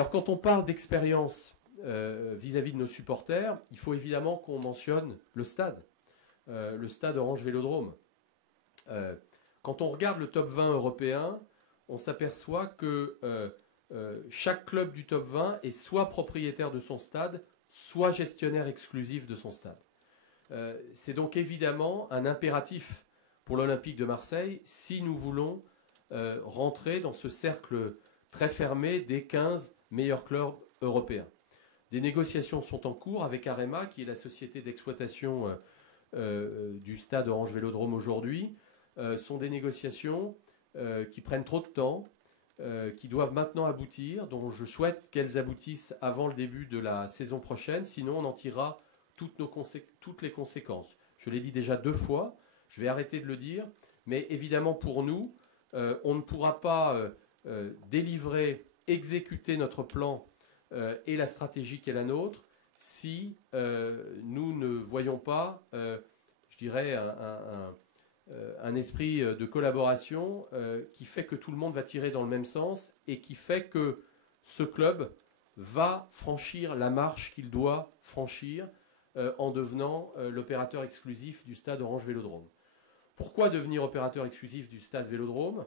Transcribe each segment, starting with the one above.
Alors quand on parle d'expérience vis-à-vis de nos supporters, il faut évidemment qu'on mentionne le stade Orange Vélodrome. Quand on regarde le top 20 européen, on s'aperçoit que chaque club du top 20 est soit propriétaire de son stade, soit gestionnaire exclusif de son stade. C'est donc évidemment un impératif pour l'Olympique de Marseille si nous voulons rentrer dans ce cercle très fermé des 15 meilleurs clubs européens. Des négociations sont en cours avec Arema, qui est la société d'exploitation du stade Orange Vélodrome aujourd'hui. Sont des négociations qui prennent trop de temps, qui doivent maintenant aboutir, dont je souhaite qu'elles aboutissent avant le début de la saison prochaine, sinon on en tirera toutes les conséquences. Je l'ai dit déjà 2 fois, je vais arrêter de le dire, mais évidemment pour nous, on ne pourra pas délivrer, exécuter notre plan et la stratégie qui est la nôtre si nous ne voyons pas, je dirais, un esprit de collaboration qui fait que tout le monde va tirer dans le même sens et qui fait que ce club va franchir la marche qu'il doit franchir en devenant l'opérateur exclusif du stade Orange Vélodrome. Pourquoi devenir opérateur exclusif du stade Vélodrome?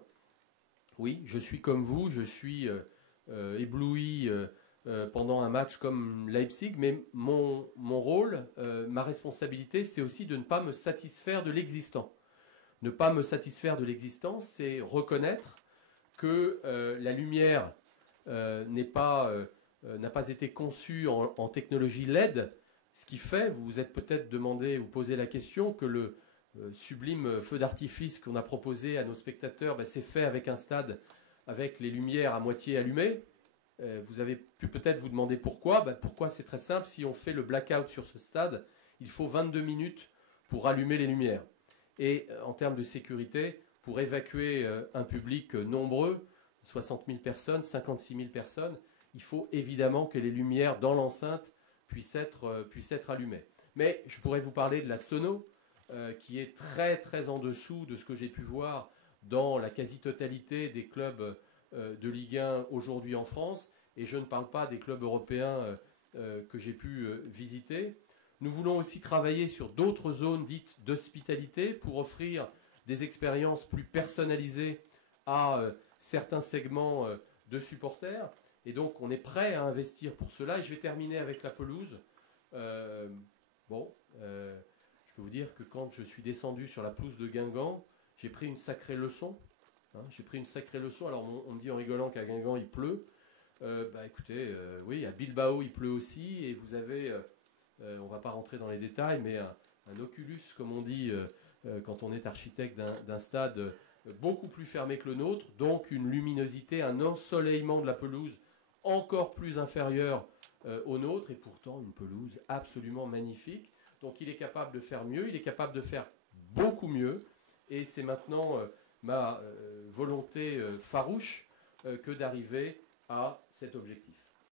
Oui, je suis comme vous, je suis ébloui pendant un match comme Leipzig, mais mon rôle, ma responsabilité, c'est aussi de ne pas me satisfaire de l'existant. Ne pas me satisfaire de l'existant, c'est reconnaître que la lumière n'a pas été conçue en technologie LED, ce qui fait, vous vous êtes peut-être demandé ou posé la question, que le sublime feu d'artifice qu'on a proposé à nos spectateurs, c'est fait avec un stade avec les lumières à moitié allumées. Vous avez pu peut-être vous demander pourquoi. Pourquoi? C'est très simple. Si on fait le blackout sur ce stade, il faut 22 minutes pour allumer les lumières. Et en termes de sécurité, pour évacuer un public nombreux, 60 000 personnes, 56 000 personnes, il faut évidemment que les lumières dans l'enceinte puissent être allumées. Mais je pourrais vous parler de la sono, qui est très très en dessous de ce que j'ai pu voir dans la quasi-totalité des clubs de Ligue 1 aujourd'hui en France, et je ne parle pas des clubs européens que j'ai pu visiter. Nous voulons aussi travailler sur d'autres zones dites d'hospitalité pour offrir des expériences plus personnalisées à certains segments de supporters. Et donc on est prêt à investir pour cela. Et je vais terminer avec la pelouse. Je peux vous dire que quand je suis descendu sur la pelouse de Guingamp, j'ai pris une sacrée leçon. J'ai pris une sacrée leçon. Alors on me dit en rigolant qu'à Guingamp il pleut. Écoutez, oui, à Bilbao il pleut aussi. Et vous avez, on ne va pas rentrer dans les détails, mais un oculus, comme on dit quand on est architecte d'un stade beaucoup plus fermé que le nôtre. Donc une luminosité, un ensoleillement de la pelouse encore plus inférieur au nôtre. Et pourtant une pelouse absolument magnifique. Donc il est capable de faire mieux, il est capable de faire beaucoup mieux. Et c'est maintenant ma volonté farouche que d'arriver à cet objectif.